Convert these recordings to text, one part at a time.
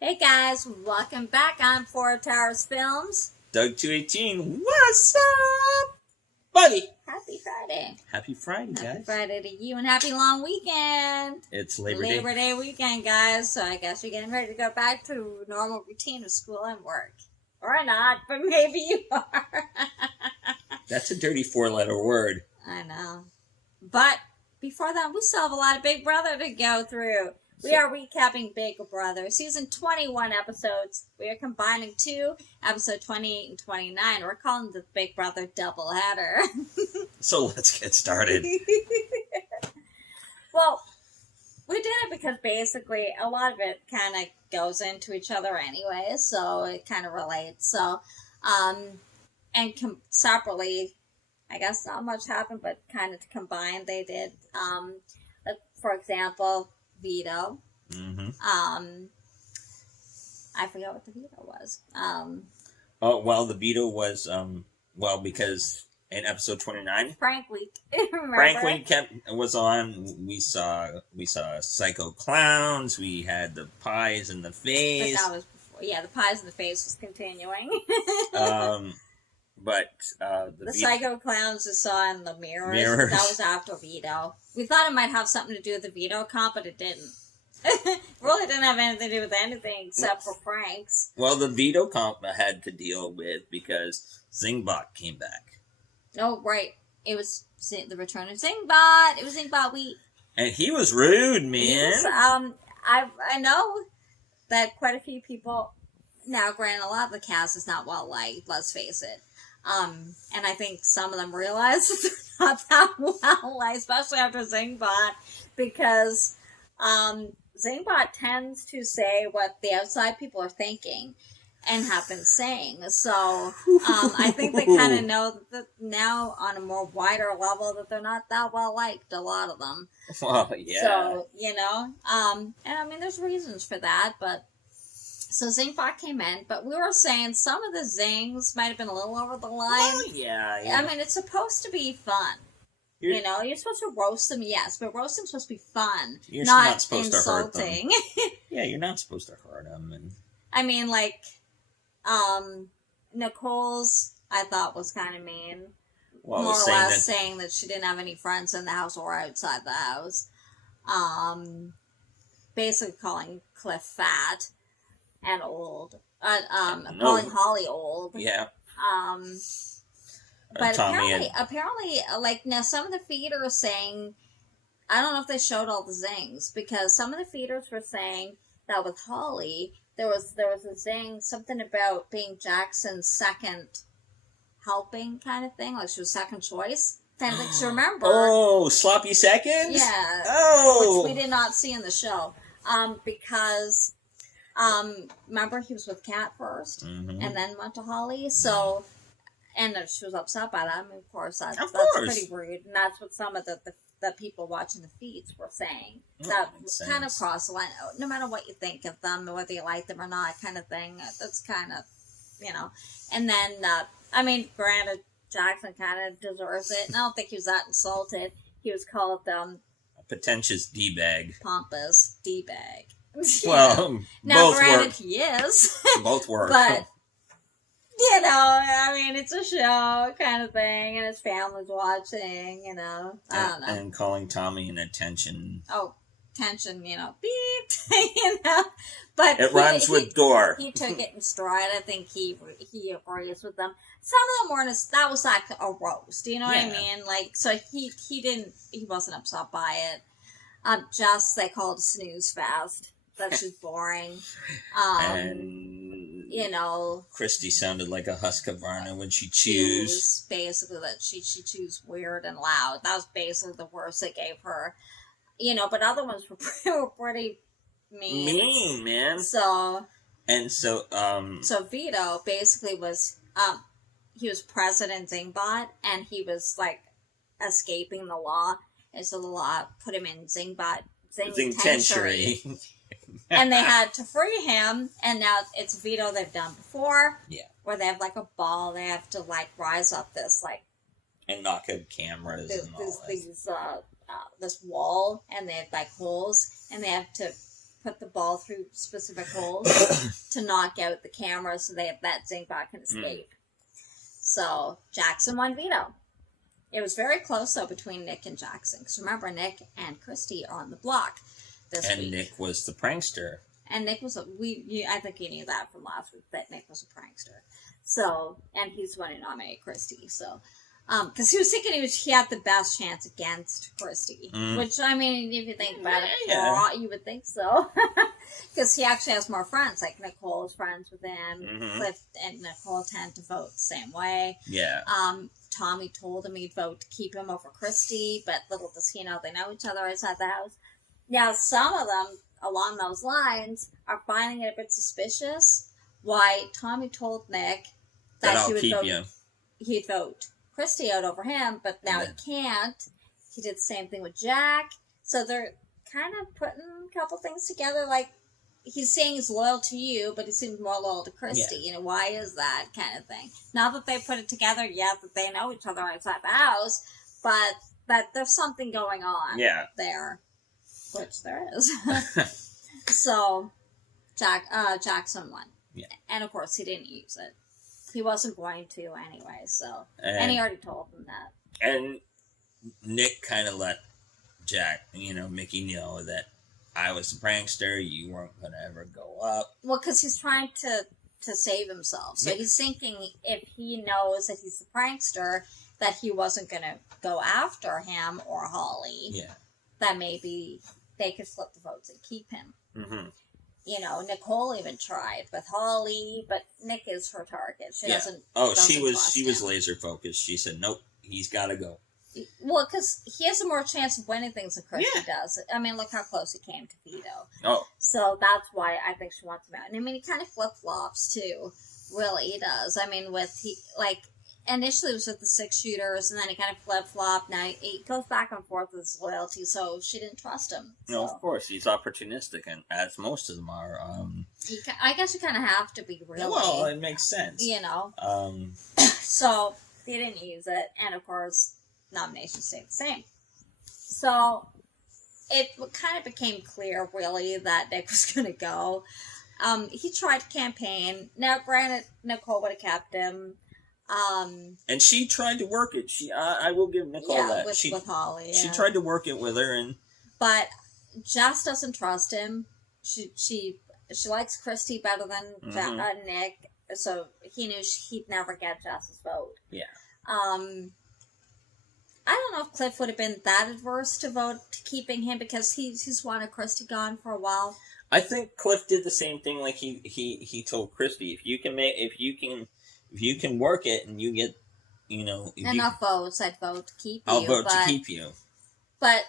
Hey guys, welcome back on Four Towers Films. Doug 218, what's up, buddy? Happy Friday. Happy Friday, guys. Happy Friday to you and happy long weekend. It's Labor Day. Labor Day weekend, guys. So I guess we're getting ready to go back to normal routine of school and work. Or not, but maybe you are. That's a dirty 4-letter word. I know. But before that, we still have a lot of Big Brother to go through. We are recapping Big Brother, season 21 episodes. We are combining two, episode 28 and 29. We're calling the Big Brother doubleheader. So let's get started. Well, we did it because basically a lot of it kind of goes into each other anyway, so it kind of relates. So, and separately, I guess not much happened, but kind of combined they did. For example, veto. Mm-hmm. I forgot what the veto was. The veto was, because in episode 29, Prank Week. Prank Week was on. We saw psycho clowns. We had the pies in the face. But that was before. Yeah, the pies in the face was continuing. The psycho clowns we saw in the mirrors. That was after veto. We thought it might have something to do with the veto comp, but it didn't. It really didn't have anything to do with anything except for pranks. Well, the veto comp I had to deal with because Zingbot came back. Oh, right. It was the return of Zingbot. It was Zingbot week. And he was rude, man. Yes, I know that quite a few people... Now, granted, a lot of the cast is not well liked, let's face it. And I think some of them realize that they're not that well liked, especially after Zingbot, because Zingbot tends to say what the outside people are thinking and have been saying. So I think they kind of know that now on a more wider level that they're not that well liked, a lot of them. Well, yeah. So, and I mean, there's reasons for that, but so Zingbot came in, but we were saying some of the zings might have been a little over the line. Well, yeah. I mean, it's supposed to be fun. You're supposed to roast them, yes, but roasting's supposed to be fun, you're not supposed insulting. To hurt them. Yeah, you're not supposed to hurt them. And... I mean, like, Nicole's, I thought was kind of mean. Well, more or less saying that she didn't have any friends in the house or outside the house. Basically calling Cliff fat. And old. Calling Holly old. Yeah. But apparently, like, now some of the feeders are saying, I don't know if they showed all the zings, because some of the feeders were saying that with Holly, there was a zing, something about being Jackson's second helping kind of thing, like she was second choice. Kind of like, remember. Oh, sloppy seconds? Yeah. Oh. Which we did not see in the show. Because... remember he was with Kat first, and then went to Holly, so, and she was upset by that. I mean, of course, that's pretty rude, and that's what some of the people watching the feeds were saying. That kind of crossed the line, no matter what you think of them, whether you like them or not, kind of thing. That's kind of, and then, I mean, granted, Jackson kind of deserves it, and I don't think he was that insulted. He was called, a pretentious D-bag. Pompous D-bag. Well, now, both granted, work. he is. Both work. But, I mean, it's a show kind of thing, and his family's watching, I don't know. And calling Tommy an attention. Oh, tension, beep, But it rhymes with door. He took it in stride. I think he agrees with them. Some of them weren't that was like a roast, you know what I mean? Like, so he wasn't upset by it. Jess, they called snooze fast. That she's boring. And Christy sounded like a Husqvarna when she chews. Basically, that she chews weird and loud. That was basically the worst they gave her. But other ones were pretty mean. Mean, man. So Vito basically was he was President Zingbot, and he was like escaping the law, and so the law put him in Zingbot Zingtentiary. And they had to free him, and now it's Vito they've done before. Yeah. Where they have like a ball, they have to like rise up this like and knock out cameras and all that. This wall, and they have like holes, and they have to put the ball through specific holes to knock out the camera so that Zingbot can escape. So Jackson won veto. It was very close though between Nick and Jackson. Because remember, Nick and Christy are on the block this week. And Nick was the prankster. And Nick was I think you knew that from last week, that Nick was a prankster. So, and he's the one who nominated Christy. So, because he was thinking he had the best chance against Christy. Which, I mean, if you think about it, you would think so. Because he actually has more friends. Like, Nicole is friends with him. Cliff and Nicole tend to vote the same way. Yeah. Tommy told him he'd vote to keep him over Christy, but little does he know they know each other outside the house. Now, some of them, along those lines, are finding it a bit suspicious why Tommy told Nick that he'd vote Christy out over him, but now he can't. He did the same thing with Jack. So they're kind of putting a couple things together, like he's saying he's loyal to you, but he seems more loyal to Christy. You know, why is that kind of thing? Not that they put it together yet, that they know each other outside the house, but that there's something going on there, which there is. So, Jackson won. Yeah. And of course, he didn't use it. He wasn't going to anyway, so. And he already told them that. And Nick kind of let Mickey know that I was the prankster, you weren't going to ever go up. Well, because he's trying to save himself. So he's thinking if he knows that he's the prankster, that he wasn't going to go after him or Holly. Yeah. That maybe they could flip the votes and keep him. You know, Nicole even tried with Holly, but Nick is her target. She doesn't. Oh, she was laser focused. She said, "Nope, he's got to go." Well, because he has a more chance of winning things than Christy does. I mean, look how close he came to veto. Oh, so that's why I think she wants him out. And I mean, he kind of flip flops too. Really, he does. I mean, initially it was with the 6-shooters, and then he kind of flip-flopped. Now he goes back and forth with his loyalty, so she didn't trust him. So. No, of course. He's opportunistic, and as most of them are. I guess you kind of have to be, really. Well, it makes sense. You know. So, they didn't use it, and of course, nominations stayed the same. So, it kind of became clear, really, that Nick was going to go. He tried to campaign. Now, granted, Nicole would have kept him. And she tried to work it. I will give Nicole that. With Holly. She tried to work it with her, but Jess doesn't trust him. She likes Christy better than Nick, so he knew he'd never get Jess's vote. Yeah. I don't know if Cliff would have been that adverse to keeping him because he's wanted Christy gone for a while. I think Cliff did the same thing. Like he told Christy, if you can work it and you get, enough votes, I'd vote to keep you. I'll vote to keep you. But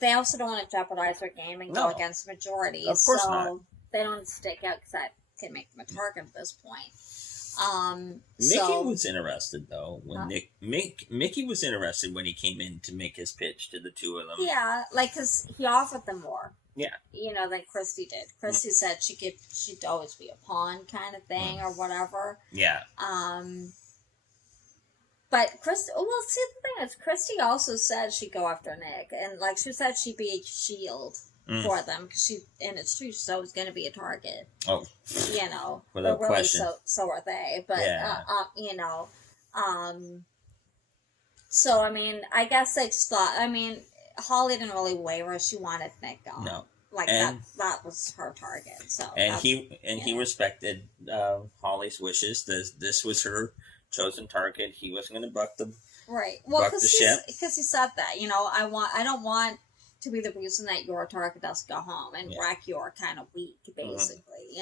they also don't want to jeopardize their game and go against the majority. Of course not. They don't stick out because that can make them a target at this point. Mickey was interested though when Mickey was interested when he came in to make his pitch to the two of them. Yeah, because he offered them more. Yeah. Than Christy did. Christy said she'd always be a pawn kind of thing or whatever. Yeah. But Christy, see, the thing is, Christy also said she'd go after Nick, and she said she'd be a shield for them because and it's true, she's always going to be a target. Oh. Without really question. So are they, but So I mean, I guess they just thought. I mean, Holly didn't really waver. She wanted Nick gone. No. That was her target. So he respected Holly's wishes. This was her chosen target. He wasn't going to buck the ship because he said that. I don't want to be the reason that your target doesn't go home and wreck your kind of week, basically.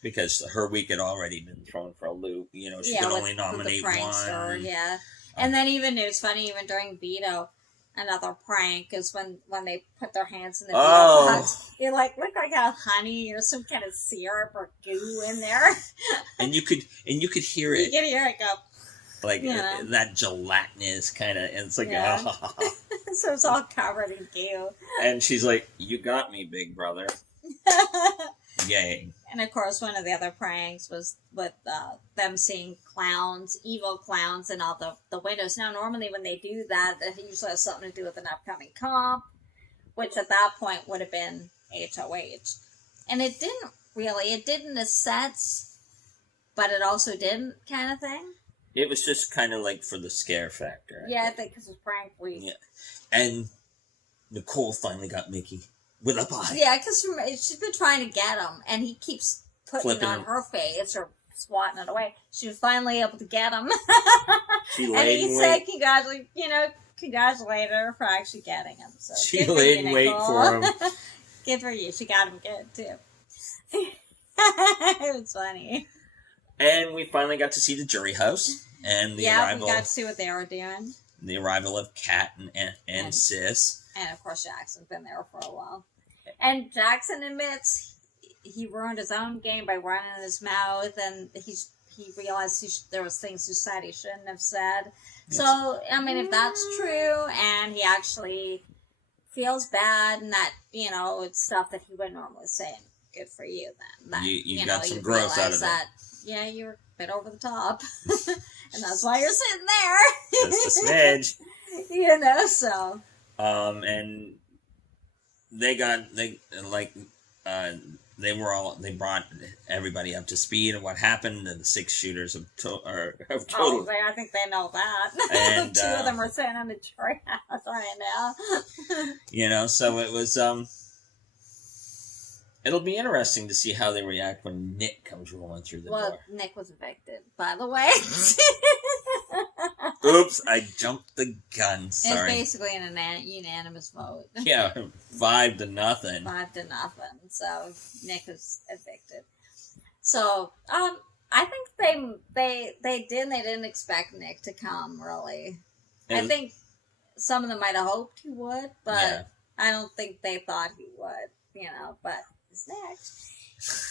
Because her week had already been thrown for a loop. She could only nominate one. Yeah, and then it was funny even during veto. Another prank is when they put their hands in the veto box. You look like a honey or some kind of syrup or goo in there. and you could hear it. You can hear it go. That gelatinous kind of. It's like so it's all covered in goo. And she's like, "You got me, big brother." Yay. And of course, one of the other pranks was with them seeing evil clowns in all the windows. Now, normally when they do that, it usually has something to do with an upcoming comp, which at that point would have been HOH. And it didn't really. It did in a sense, but it also didn't, kind of thing. It was just kind of like for the scare factor. I think because it's prank week. Yeah. And Nicole finally got Mickey with a pie. Yeah, because she's been trying to get him, and he keeps putting it on her face or swatting it away. She was finally able to get him. She laid and he said, congratulated her for actually getting him. So she laid in wait for him. Good for you. She got him good, too. It was funny. And we finally got to see the jury house and the arrival. We got to see what they were doing. The arrival of Kat and Sis. And of course, Jackson's been there for a while. And Jackson admits he ruined his own game by running his mouth, and he realized there was things he said he shouldn't have said. Yes. So, I mean, if that's true, and he actually feels bad, and that, it's stuff that he would normally say, good for you then. That, you got some growth out of that. Yeah, you were a bit over the top. And that's why you're sitting there. Just a smidge. So. And they brought everybody up to speed of what happened, and the 6 shooters of total. Oh, I think they know that. And 2 of them are sitting in the jury house right now. So it was, it'll be interesting to see how they react when Nick comes rolling through the door. Well, Nick was evicted, by the way. Oops, I jumped the gun. Sorry. It's basically an unanimous vote. Yeah, 5-0. 5-0. So Nick was evicted. So I think they didn't expect Nick to come really. I think some of them might have hoped he would, but I don't think they thought he would. But it's next.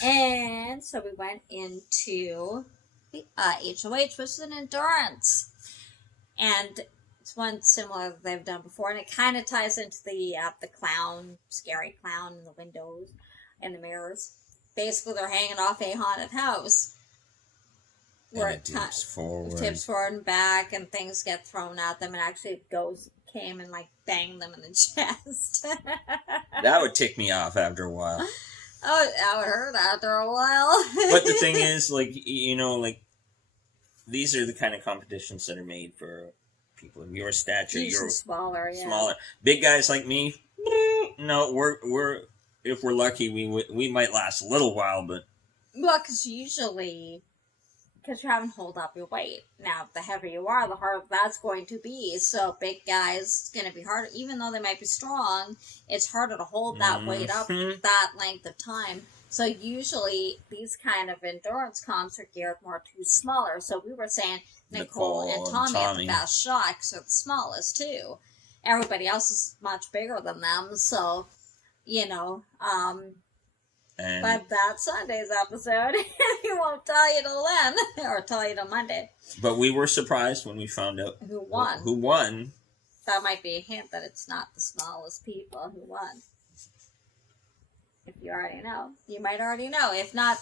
And so we went into the HOH, which is an endurance. And it's one similar that they've done before, and it kind of ties into the clown, scary clown in the windows and the mirrors. Basically, they're hanging off a haunted house. Where it tips forward. Tips forward and back, and things get thrown at them, and actually it came and banged them in the chest. That would tick me off after a while. Oh, that would hurt after a while. But the thing is, these are the kind of competitions that are made for people of your stature. You're smaller, yeah. Smaller. Big guys like me, no, we're if we're lucky, we might last a little while, but... Well, because you're having to hold up your weight. Now, the heavier you are, the harder that's going to be. So, big guys, it's going to be harder. Even though they might be strong, it's harder to hold that weight up that length of time. So usually these kind of endurance comps are geared more to smaller. So we were saying Nicole and Tommy are the best shot because they're the smallest too. Everybody else is much bigger than them. So, but that's Sunday's episode. He won't tell you till then, or tell you till Monday. But we were surprised when we found out who won. Who won? That might be a hint that it's not the smallest people who won. If you already know. You might already know. If not,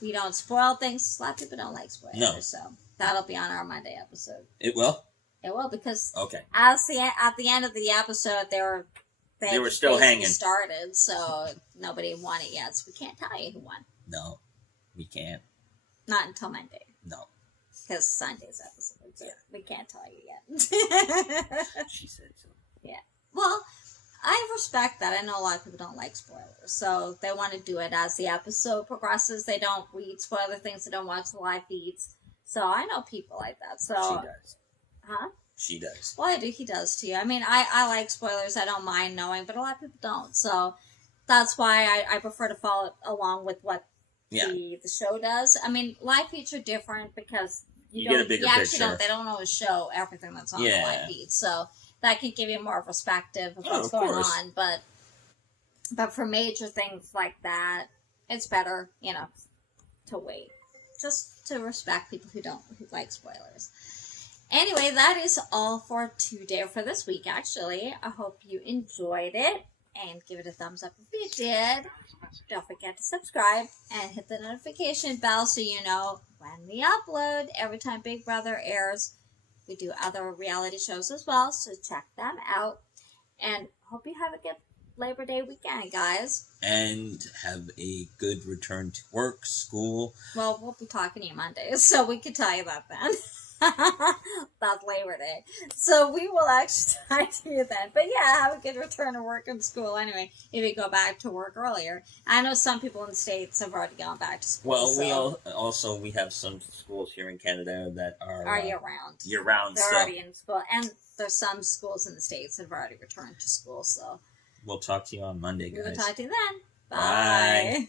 we don't spoil things. A lot of people don't like spoilers. No. So that'll be on our Monday episode. It will? It will, because okay. At the end of the episode, they were still hanging. Started, so nobody won it yet. So we can't tell you who won. No, we can't. Not until Monday. No. Because Sunday's episode. So we can't tell you yet. She said so. Yeah. Well, I respect that. I know a lot of people don't like spoilers, so they want to do it as the episode progresses. They don't read spoiler things. They don't watch the live feeds. So I know people like that. So she does. Huh? She does. Well, I do. He does too. I mean, I like spoilers. I don't mind knowing, but a lot of people don't. So that's why I prefer to follow along with what the show does. I mean, live feeds are different because you get a bigger picture. They don't always show everything that's on the live feed. So that can give you more of a perspective of what's going on. But for major things like that, it's better, to wait. Just to respect people who like spoilers. Anyway, that is all for today, for this week, actually. I hope you enjoyed it, and give it a thumbs up if you did. Don't forget to subscribe, and hit the notification bell so you know when we upload. Every time Big Brother airs, we do other reality shows as well, so check them out. And hope you have a good Labor Day weekend, guys. And have a good return to work, school. Well, we'll be talking to you Monday, so we can tell you that then. That's Labor Day. So we will actually talk to you then. But yeah, have a good return to work and school anyway, if you go back to work earlier. I know some people in the States have already gone back to school. Well, we have some schools here in Canada that are year-round. Year-round. They're already in school. And there's some schools in the States that have already returned to school, so... We'll talk to you on Monday, guys. We'll talk to you then. Bye. Bye.